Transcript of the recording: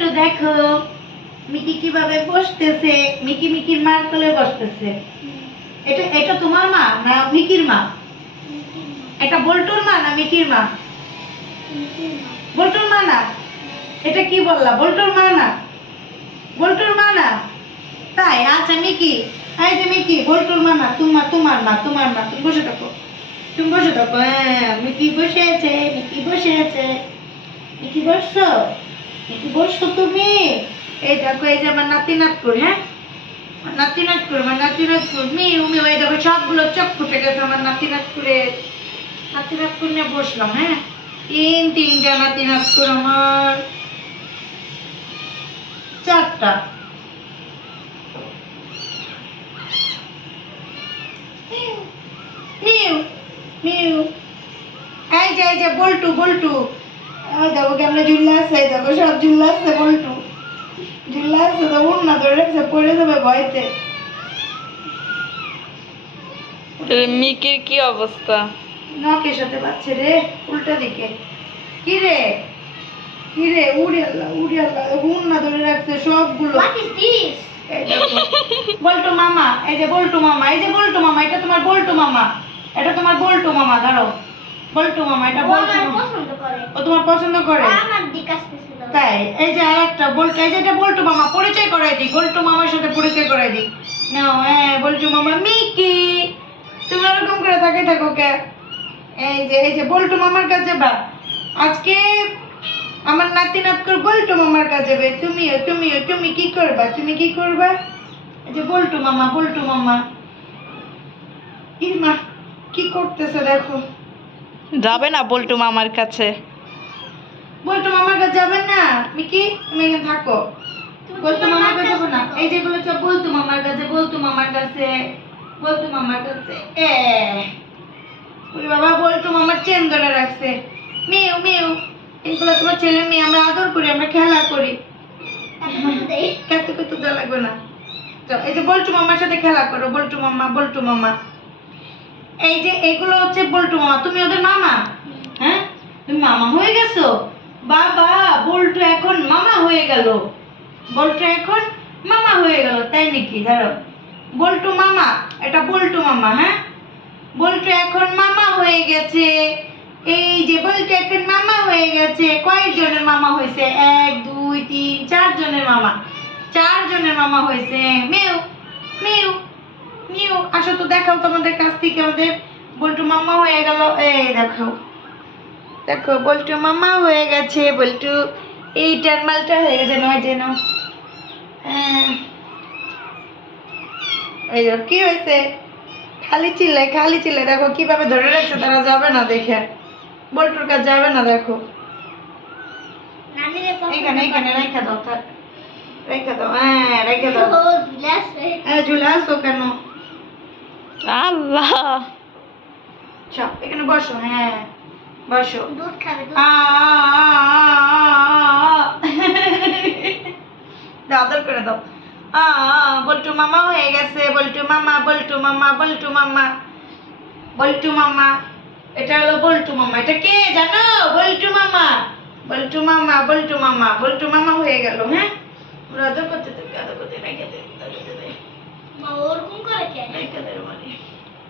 বল্টু দেখো মিকি কিভাবে বসতেছে, মিকি মিকির মার কোলে বসতেছে। এটা এটা তোমার মা না মিকির মা? এটা বল্টুর মা না মিকির মা? বল্টুর মা না? এটা কি বললা? বল্টুর মা না? বল্টুর মা না? তাই? আচ্ছা মিকি, এই যে মিকি বল্টুর মা না, তোমার তোমার মা, তোমার মা। তুমি বসে থাকো, তুমি বসে থাকো। হ্যাঁ মিকি বসে আছে, মিকি বসে আছে। মিকি বসছো? মিকি বসছো তুমি? এই দেখো এই যে আমার নাতি নাতকুর, হ্যাঁ নাতি নাতকুর, আমার নাতি নাতকুর মিউ মিউ। এই দেখো সবগুলো চোখ ফুটে গেছে আমার নাতি নাতকুরের। নাতি নাতকুর নিয়ে বসলাম, হ্যাঁ তিনটা নাতি নাতকুর আমার, চারটা। Mu mu. এই যে বল্টু বল্টু, ওই দেখো কেমনে ঝুল্লা আছে, এই দেখো সব ঝুল্লা আছে বল্টু, ঝুল্লা আছে তো না ধরে রাখছে, পড়ে যাবে ভয়তে। মিকির কি অবস্থা? নখের সাথে পাচ্ছে রে উল্টা দিকে। কি রে কি রে, উড়ে আল্লাহ উড়ে আল্লাহ, না ধরে রাখছে সবগুলো। এই দেখো বল্টু মামা, এই যে বল্টু মামা, এই যে বল্টু মামা, এটা তোমার বল্টু মামা, এটা তোমার বল্টু মামা। ধরো বল্টু মামা, এটা বল্টু মামা। ও তোমার পছন্দ করে? তাই? এই যে আরেকটা বল্টু, এই যে এটা বল্টু মামা। পরিচয় করাই দিই, বল্টু মামার সাথে পরিচয় করাই দিই। নাও, হ্যাঁ বল্টু মামা মিকি। তুমি এরকম করে তাকিয়ে থাকো কে? এই যে বল্টু মামার কাছে বা আজকে আমার নাতি নাতকুর বল্টু মামার কাছে যাবে। তুমি কি করবা? তুমি কি করবা? এই যে বল্টু মামা, বল্টু মামা। ইমা কি করতেছে দেখো। যাবে না বল্টু মামার কাছে? বল্টু মামার কাছে যাবেন না মিকি? তুমি এখানে থাকো। বল্টু মামার কাছে যাবো না। এই যে বলেছো বল্টু মামার কাছে, বল্টু মামার কাছে, বল্টু মামার কাছে। ওরে বাবা, বল্টু মামার চেন ধরে রাখছে। Mu mu. এগুলো তোমার ছেলে মেয়ে, আমরা আদর করি, আমরা খেলা করি। কত কত দেওয়া লাগবে না। তো এই যে বল্টু মামার সাথে খেলা করো, বল্টু মামা, বল্টু মামা। এই যে এগুলো হচ্ছে বল্টু মামা, তুমি ওদের মামা? হ্যাঁ তুমি মামা হয়ে গেছো? বাবা বল্টু এখন মামা হয়ে গেল, বল্টু এখন মামা হয়ে গেল, তাই নাকি? ধরো বল্টু মামা, এটা বল্টু মামা, হ্যাঁ বল্টু এখন মামা হয়ে গেছে। এই যে বল্টু এখন মামা হয়ে গেছে। কয়েকজনের মামা হয়েছে? 1 2 3 4 জনের মামা, 4 জনের মামা হয়েছে। Mu mu mu. আসো তো দেখাও তোমাদের কাছ থেকে আমাদের বল্টু মামা হয়ে গেল। এই দেখো দেখো বল্টু মামা হয়ে গেছে, বল্টু এইটার মালটা হয়ে গেছে। নয় যেন এই দেখো কি হয়েছে, খালি চিল্লাই খালি চিল্লাই। দেখো কিভাবে ধরে রাখছে, তারা যাবে না দেখে, বল্টুর কাছে যাবে না। দেখো এখানে এখানে রেখে দাও, থাক রেখে দাও, হ্যাঁ রেখে দাও। হ্যাঁ ঝুলে আসো কেন? আল্লাহ, চপ এখানে বসো, হ্যাঁ বসো। দুধ খাবে আদর করে দাও। বল্টু মামা হয়ে গেছে, বল্টু মামা, বল্টু মামা, বল্টু মামা, বল্টু মামা। এটা হলো বল্টু মামা। এটা কে জানো? বল্টু মামা, বল্টু মামা, বল্টু মামা, বল্টু মামা হয়ে গেল। হ্যাঁ আদর করতে থাকি, আদর করতে রেখে দে, রেখে দে ওরকম করে কে? রেখে দে মানে